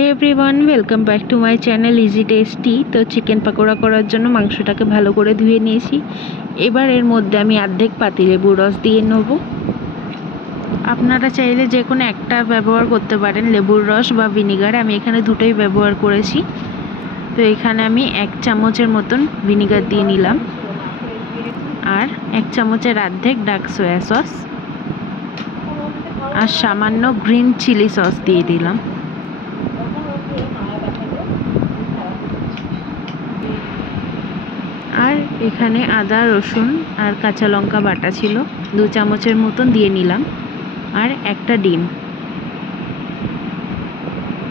Hey everyone, welcome back to my channel easy tasty. তো chicken pakora করার জন্য মাংসটাকে ভালো করে ধুয়ে নিয়েছি। এবার এর মধ্যে আমি অর্ধেক পাতি লেবুর রস দিয়ে নেব। আপনারা চাইলে যে কোনো একটা ব্যবহার করতে পারেন, লেবুর রস বা ভিনিগার। আমি এখানে দুটোই ব্যবহার করেছি। তো এখানে আমি 1 চামচের মতন ভিনিগার দিয়ে নিলাম, আর 1 চামচের অর্ধেক ডার্ক সয়া সস, আর সামান্য গ্রিন চিলি সস দিয়ে দিলাম। আর এখানে আদা রসুন আর কাঁচা লঙ্কা বাটা ছিল 2 চামচের মতন দিয়ে নিলাম, আর একটা ডিম,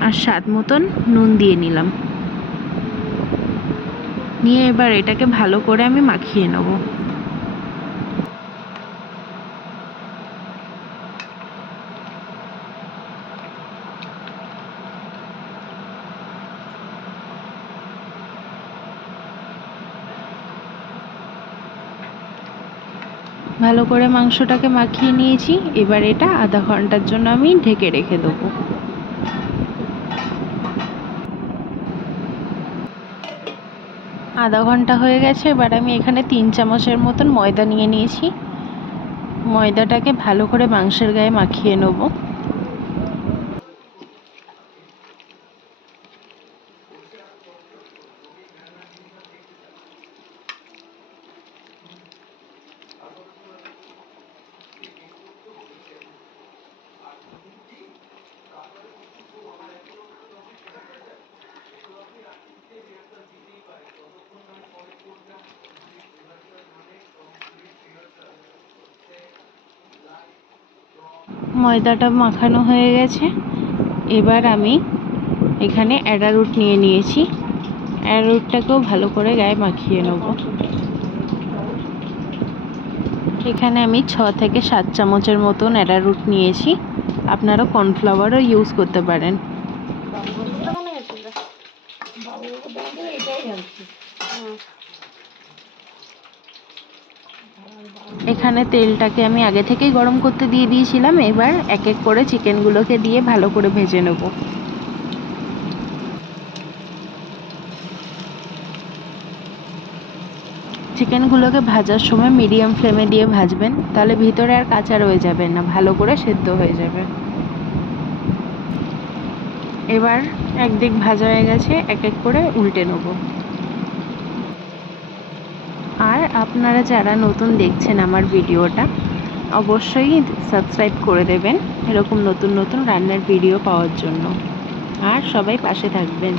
আর স্বাদ মতন নুন দিয়ে নিলাম। নিয়ে এবার এটাকে ভালো করে আমি মাখিয়ে নেব। ভালো করে মাংসটাকে মাখিয়ে নিয়েছি। এবার এটা আধা ঘন্টার জন্য আমি ঢেকে রেখে দেবো। আধা ঘন্টা হয়ে গেছে। এবার আমি এখানে 3 চামচের মতন ময়দা নিয়ে নিয়েছি। ময়দাটাকে ভালো করে মাংসের গায়ে মাখিয়ে নেব। ময়দাটা মাখানো হয়ে গেছে। এবার আমি এখানে অ্যারারুট নিয়ে নিয়েছি। অ্যারারুটটাকেও ভালো করে গায়ে মাখিয়ে নেব। এখানে আমি 6 থেকে 7 চামচের মতন অ্যারারুট নিয়েছি। আপনারা কর্নফ্লাওয়ারও ইউজ করতে পারেন। এখানে তেলটাকে আমি আগে থেকেই গরম করতে দিয়ে দিয়েছিলাম। এবার এক এক করে চিকেনগুলোকে দিয়ে ভালো করে ভেজে নেব। চিকেনগুলোকে ভাজার সময় মিডিয়াম ফ্লেমে দিয়ে ভাজবেন, তাহলে ভিতরে আর কাঁচা রয়ে যাবে না, ভালো করে সেদ্ধ হয়ে যাবে। এবার একদিক ভাজা হয়ে গেছে, এক এক করে উল্টে নেব। আর আপনারা যারা নতুন দেখছেন আমার ভিডিওটা, অবশ্যই সাবস্ক্রাইব করে দেবেন এরকম নতুন নতুন রান্নার ভিডিও পাওয়ার জন্য। আর সবাই পাশে থাকবেন।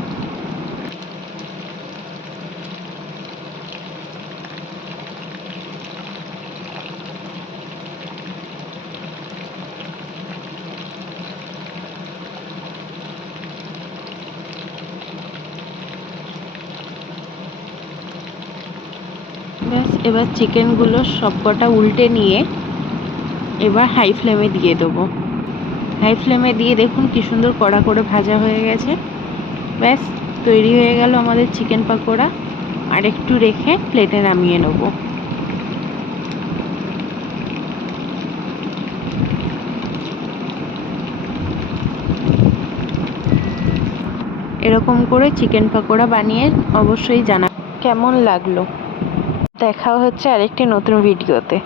ব্যাস, এবার চিকেনগুলো সবকটা উল্টে নিয়ে এবার হাই ফ্লেমে দিয়ে দেবো। হাই ফ্লেমে দিয়ে দেখুন কি সুন্দর কড়া করে ভাজা হয়ে গেছে। ব্যাস, তৈরি হয়ে গেল আমাদের চিকেন পাকোড়া। আর একটু রেখে প্লেটে নামিয়ে নেব। এরকম করে চিকেন পাকোড়া বানিয়ে অবশ্যই জানাবেন কেমন লাগলো। দেখা হচ্ছে আরেকটি নতুন ভিডিওতে।